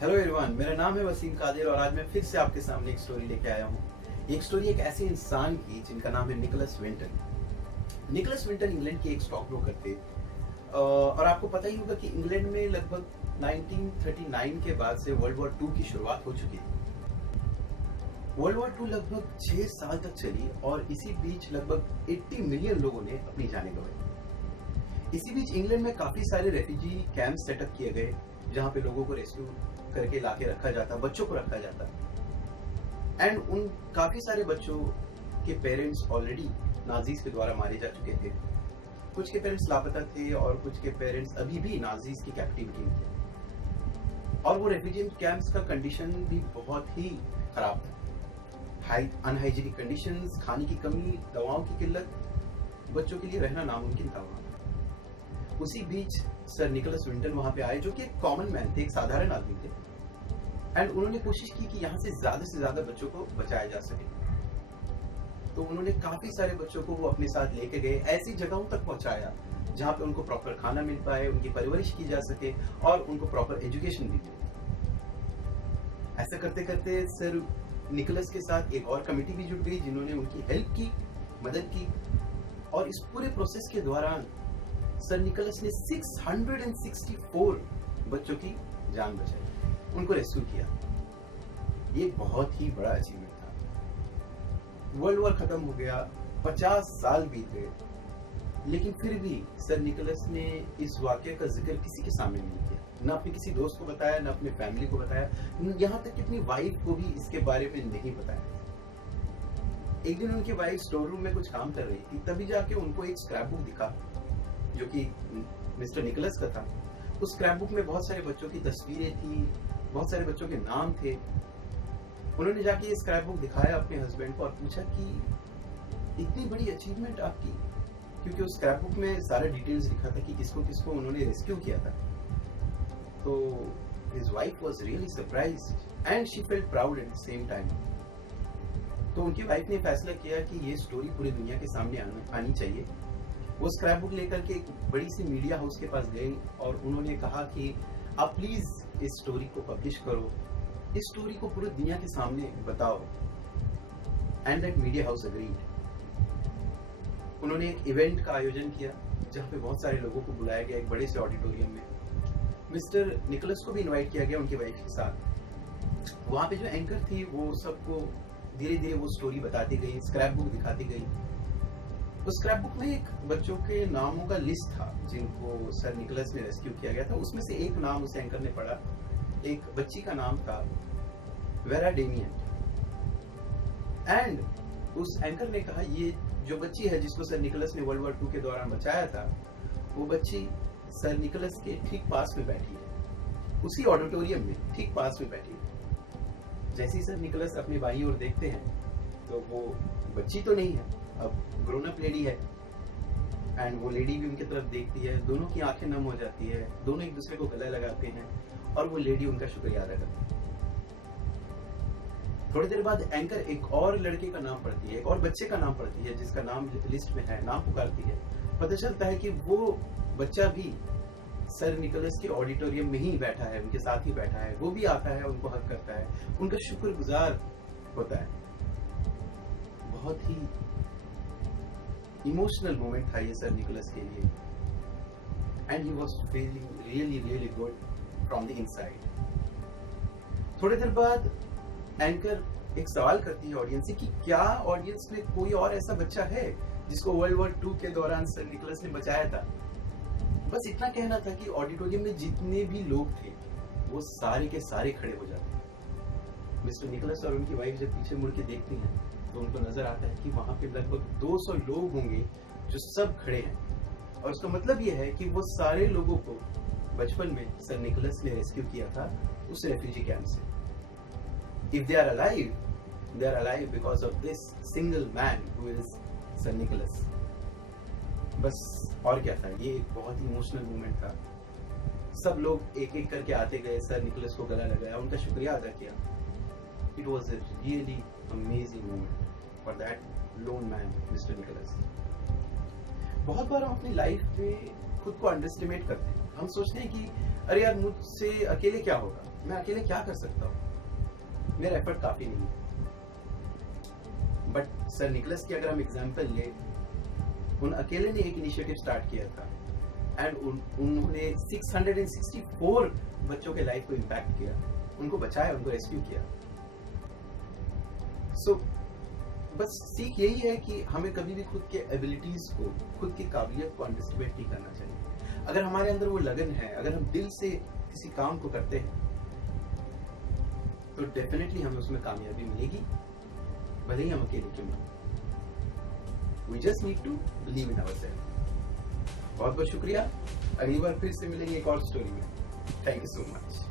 Hello everyone, मेरा नाम है वसीम कादिर और आज मैं फिर से आपके सामने एक स्टोरी लेके आया हूँ। एक स्टोरी एक ऐसे इंसान की जिनका नाम है Nicholas Winton. Nicholas Winton England के एक स्टॉक ब्रोकर थे और आपको पता ही होगा कि इंग्लैंड में लगभग 1939 के बाद से वर्ल्ड वॉर 2 की शुरुआत हो चुकी थी। वर्ल्ड वॉर 2 लगभग 6 साल तक चली और इसी बीच लगभग 80 मिलियन लोगों ने अपनी जानें गंवाई। इसी बीच इंग्लैंड में काफी सारे रेफ्यूजी कैंप सेटअप किए गए जहां पे लोगों को रेस्क्यू करके लाके रखा जाता, बच्चों को रखा जाता। एंड उन काफी सारे बच्चों के पेरेंट्स ऑलरेडी नाजीज के द्वारा मारे जा चुके थे। कुछ के पेरेंट्स लापता थे और कुछ के पेरेंट्स अभी भी नाजीज की कैप्टिविटी में थे। और वो रेफ्यूजी कैंप्स का कंडीशन भी बहुत ही खराब था। अनहाइजीनिक कंडीशंस, खाने की कमी, दवाओं की किल्लत, बच्चों के लिए रहना नामुमकिन था वहां। उसी बीच सर निकोलस विंटन वहां पे आए, जो कि एक कॉमन मैन थे, एक साधारण आदमी थे। एंड उन्होंने कोशिश की कि यहाँ से ज्यादा बच्चों को बचाया जा सके। तो उन्होंने काफी सारे बच्चों को वो अपने साथ लेके गए, ऐसी जगहों तक पहुंचाया जहां पे उनको प्रॉपर खाना मिल पाए, उनकी परवरिश की जा सके और उनको प्रॉपर एजुकेशन भी मिले। ऐसा करते करते सर निकोलस के साथ एक और कमेटी भी जुट गई जिन्होंने उनकी हेल्प की, मदद की। और इस पूरे प्रोसेस के दौरान सर निकोलस ने 664 बच्चों की जान बचाई, उनको रेस्क्यू किया। ये बहुत ही बड़ा अचीवमेंट था। वर्ल्ड वॉर खत्म हो गया, 50 साल बीत गए, लेकिन फिर भी सर निकोलस ने इस वाकये का जिक्र किसी के सामने नहीं किया। न अपने किसी दोस्त को बताया, न अपने फैमिली को बताया, यहाँ तक कि अपनी वाइफ को भी इसके बारे में नहीं बताया। एक दिन उनकी वाइफ स्टोर रूम में कुछ काम कर रही थी, तभी जाके उनको एक स्क्रैप बुक दिखा जो कि मिस्टर निकोलस का था। उस स्क्रैप बुक में बहुत सारे बच्चों की तस्वीरें थी, बहुत सारे बच्चों के नाम थे। उन्होंने जाके ये स्क्रैप बुक दिखाया अपने हस्बैंड को और पूछा कि इतनी बड़ी अचीवमेंट आपकी, क्योंकि उस स्क्रैप बुक में सारा डिटेल्स लिखा था कि किसको किसको उन्होंने रेस्क्यू किया था। तो his wife was really surprised and she felt proud at the same time. तो उनकी वाइफ ने फैसला किया कि ये स्टोरी पूरी दुनिया के सामने आनी चाहिए। वो स्क्रैप बुक लेकर के एक बड़ी सी मीडिया हाउस के पास गई और उन्होंने कहा कि आप प्लीज इस स्टोरी को पब्लिश करो, इस स्टोरी को पूरी दुनिया के सामने बताओ। And that media house agreed. उन्होंने एक इवेंट का आयोजन किया जहां पे बहुत सारे लोगों को बुलाया गया, एक बड़े से ऑडिटोरियम में। मिस्टर निकोलस को भी इनवाइट किया गया उनकी वाइफ के साथ। वहां पे जो एंकर थी वो सबको धीरे धीरे वो स्टोरी बताती गई, स्क्रैप बुक दिखाती गई। उस स्क्रैप बुक में एक बच्चों के नामों का लिस्ट था जिनको सर निकोलस ने रेस्क्यू किया गया था। उसमें से एक नाम उस एंकर ने पढ़ा। एक बच्ची का नाम था वेरा डेमियन। एंड उस एंकर ने कहा ये जो बच्ची है जिसको सर निकोलस ने वर्ल्ड वॉर 2 के दौरान बचाया था, वो बच्ची सर निकोलस के ठीक पास में बैठी है, उसी ऑडिटोरियम में ठीक पास में बैठी है। जैसे ही सर निकोलस अपने बाईं ओर देखते हैं तो वो बच्ची तो नहीं है, अब ग्रोन अप लेडी है। एंड वो लेडी भी उनकी तरफ देखती है, दोनों की आंखें नम हो जाती है, दोनों एक दूसरे को गले लगाते हैं और वो लेडी उनका शुक्रिया अदा करती है। थोड़ी देर बाद एंकर एक और लड़के का नाम पढ़ती है, एक और बच्चे का नाम पढ़ती है जिसका नाम लिस्ट में है, नाम पुकारती है। पता चलता है कि वो बच्चा भी सर निकोलस के ऑडिटोरियम में ही बैठा है, उनके साथ ही बैठा है। वो भी आता है, उनको हक करता है, उनका शुक्रगुजार होता है। बहुत ही इमोशनल मोमेंट था ये सर निकोलस के लिए। And he was feeling really good from the inside. थोड़ी देर बाद एंकर एक सवाल करती है ऑडियंस से कि क्या ऑडियंस में कोई और ऐसा बच्चा है जिसको वर्ल्ड वॉर 2 के दौरान सर निकोलस ने बचाया था। बस इतना कहना था कि ऑडिटोरियम में जितने भी लोग थे वो सारे के सारे खड़े हो जाते। मिस्टर निकोलस और उनकी वाइफ जब पीछे मुड़ के देखती हैं तो उनको नजर आता है कि वहां पे लगभग 200 लोग होंगे जो सब खड़े हैं। और उसका मतलब ये है कि वो सारे लोगों को बचपन में सर निकोलस ने रेस्क्यू किया था उस रेफ्यूजी कैंप से। If they are alive because of this single man who is sir Nicholas. बस और क्या था, ये एक बहुत ही इमोशनल मोमेंट था। सब लोग एक एक करके आते गए, सर निकोलस को गला लगाया, उनका शुक्रिया अदा किया। It was a really amazing moment for that lone man, Mr. Nicholas. बहुत बार हम अपनी लाइफ में खुद को अंडरस्टिमेट करते हैं। हम सोचते हैं कि अरे यार मुझसे अकेले क्या होगा, मैं अकेले क्या कर सकता हूँ, मेरा एफर्ट काफी नहीं है। बट सर निकोलस की अगर हम एग्जांपल ले, उन अकेले ने एक इनिशिएटिव स्टार्ट किया था एंड उन्होंने 664 बच्चों के लाइफ को इम्पैक्ट किया, उनको बचाया, उनको रेस्क्यू किया। सो बस सीख यही है कि हमें कभी भी खुद के एबिलिटीज को, खुद की काबिलियत को अंडरएस्टिमेट नहीं करना चाहिए। अगर हमारे अंदर वो लगन है, अगर हम दिल से किसी काम को करते हैं, तो डेफिनेटली हमें उसमें कामयाबी मिलेगी, भले ही हम अकेले क्यों ना। We just need to believe in ourselves. बहुत बहुत शुक्रिया, अगली बार फिर से मिलेंगे एक और स्टोरी में। Thank you so much.